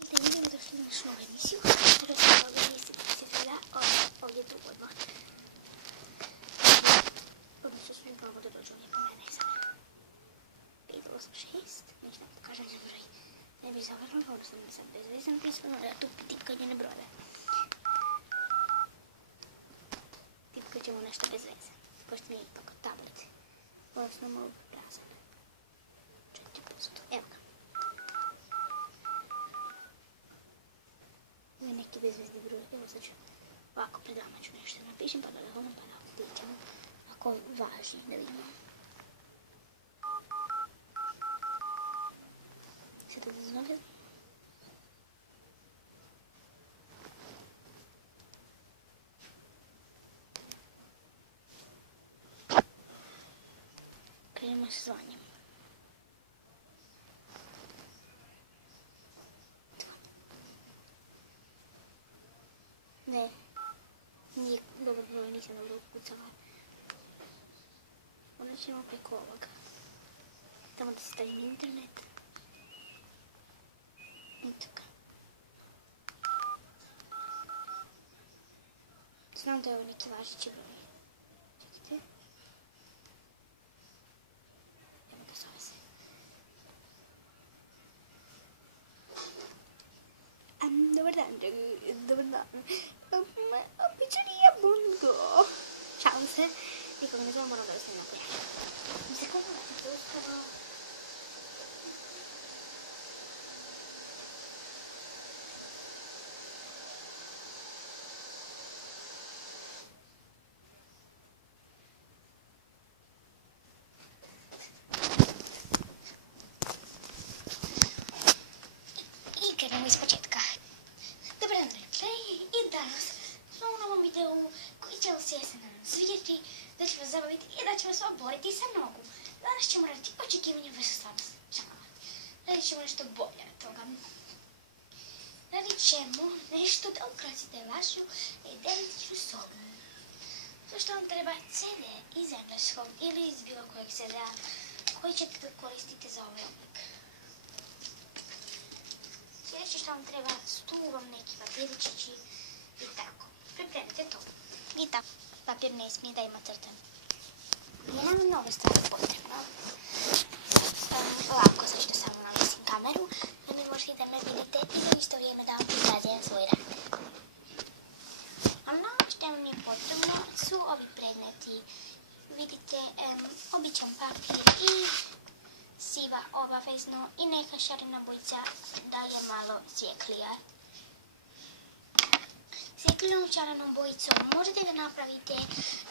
Da nije mi došli na našu novu emisiju. Naravno toga niste da ovdje dovoljno. Odnosno smo imamo da dođu ovdje po mene i sad. 586, neću nam da kažem za broj. Ne bi zavrlo, odnosno mi sad bez veze napisano da tu tipkanje ne brojeve. Tipkat ćemo nešto bez veze, pošto nije ipak tablet. Odnosno malo prazan. 4%, evo ga. Ovo je neki bezvezni broj, evo sad ću ovako pred vama ću nešto napišem, pa da lehonem, pa da vidimo ako važi, da vidimo. Sad da znove. Krenemo sa zvanjem. Ne, nije dobar broj, nisam dobro ukucala. Onda ćemo preko ovoga. Tamo da se stavim internet. I tako. Znam da je ovo neki važeći broj. Čekajte. Evo ga zove se. Dobar dan, dobar dan. Pizzeria Bungo. Šalim se. Nikog ne zove, moram da ostavim na pojašnju. Sekundno, da uskoro. I krenemo iz početka. Dobar dan, i danas smo u novom videu koji će vas svidjeti, da će vas zabaviti i da će vas oboriti sa nogu. Danas ćemo raditi očekivanje vs. stvarnost članova. Radit ćemo nešto bolje od toga. Radit ćemo nešto da ukrasite vašu identičnu sobu. To što vam treba CD iz engleskog ili iz bilo kojeg CD-a koji ćete koristiti za ovaj oblik. Sljedeće što vam treba tu vam neki papiričići i tako. Pripremite to. I tako, papir ne smije da ima crtan. Nije nam mnogo stvari potrebno. Ovako, sad što samo nanosim kameru, da mi možete da me vidite i da isto vrijeme da vam prikazujem svoj rad. Ono što vam je potrebno su ovi predmeti. Vidite, običan papir i siva obavezno i neka šarena bojica da je malo svijetlija. Svijetlinom šarenom bojicom možete da napravite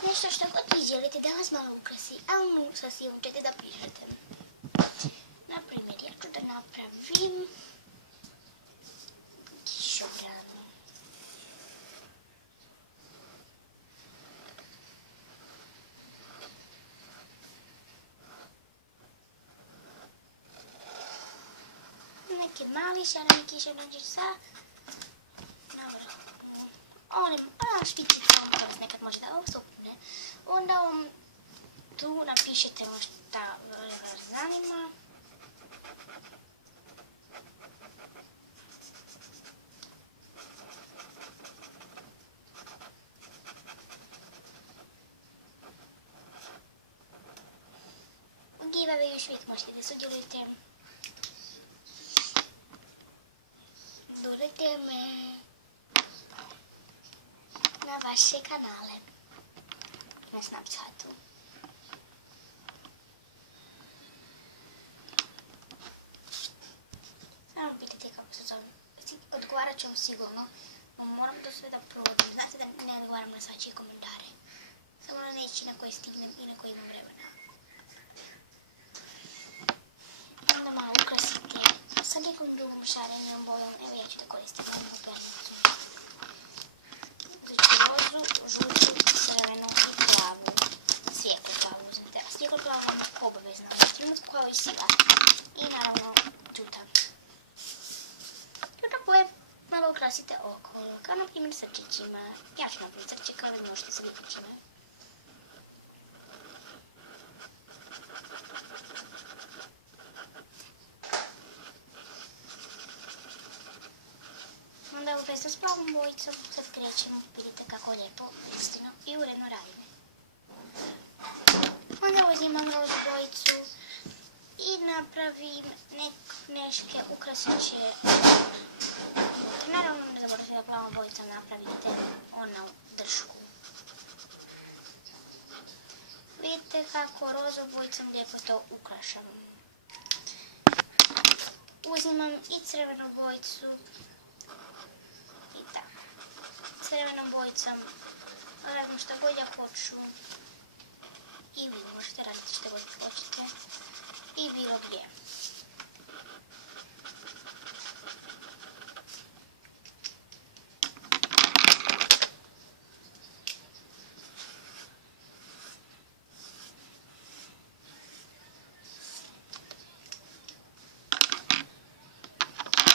nešto što god vi želite da vas malo ukrasi, a u sa silom ćete da pišete. Naprimjer, ja ću da napravim kišobranu. Neki mali šareni kišobrančić sa onim špicicom da vas nekad može da osupne. Onda tu napišete ono što vas zanima. U giveaway još uvijek možete da sudjelujete. Dodajte me na vaše kanale na Snapchatu. Samo pitajte kako se zove. Odgovarat ću vam sigurno. Moram to sve da provodim. Znate da ne odgovaram na svačije komentare. Samo na neći na koje stignem i na koje imam vremena. Onda malo ukrasite sa nekom drugom šarenjom bojom. Evo ja ću da koristim ovu pernicu. Rozu, žutu, crvenu i plavu. Svijetlu plavu uzmite. A svijetlu plavu vam je obavezna u ovom trenutku kao i siva. I naravno žuta. Žuta boje malo ukrasite okolo. Kao na primjer srčićima. Ja ću napraviti srčika, ali možete sa ljubićima. plavu pesto s plavom bojicom. Sad krećemo, vidite kako lijepo, istino i uredno radimo. Onda uzimam rozu bojicu i napravim neke ukrasiće. Naravno ne zaboravite da plavom bojicom napravite onu dršku. Vidite kako rozom bojicom lijepo to ukrašavam. Uzimam i crvenu bojicu i tako. Crvenom bojicom radim što god ja hoću i vi možete raditi što god hoćete i bilo gdje.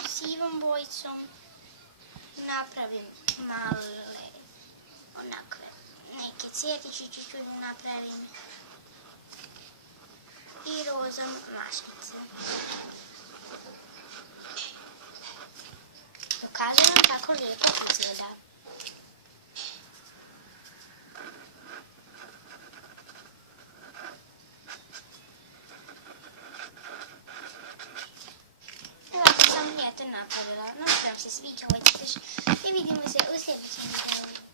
Sivom bojicom napravim male onakve neke cvjetiće napravim i rozom mašnice. Pokazujem kako lijepo izgleda. Ovako sam lijeto napravila. Nadam se vam se sviđa ovaj crtež i vidimo se u sljedećem videu.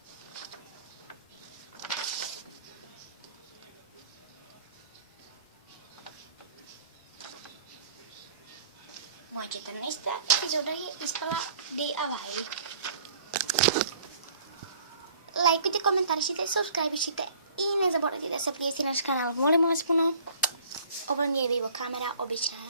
Moja 14. epizoda je ispala DIY. Lajkujte, komentarišite, subscribe-išite i ne zaboravite da se prijavite naš kanal. Molimo vas puno. Ovo nije vivo kamera, obična.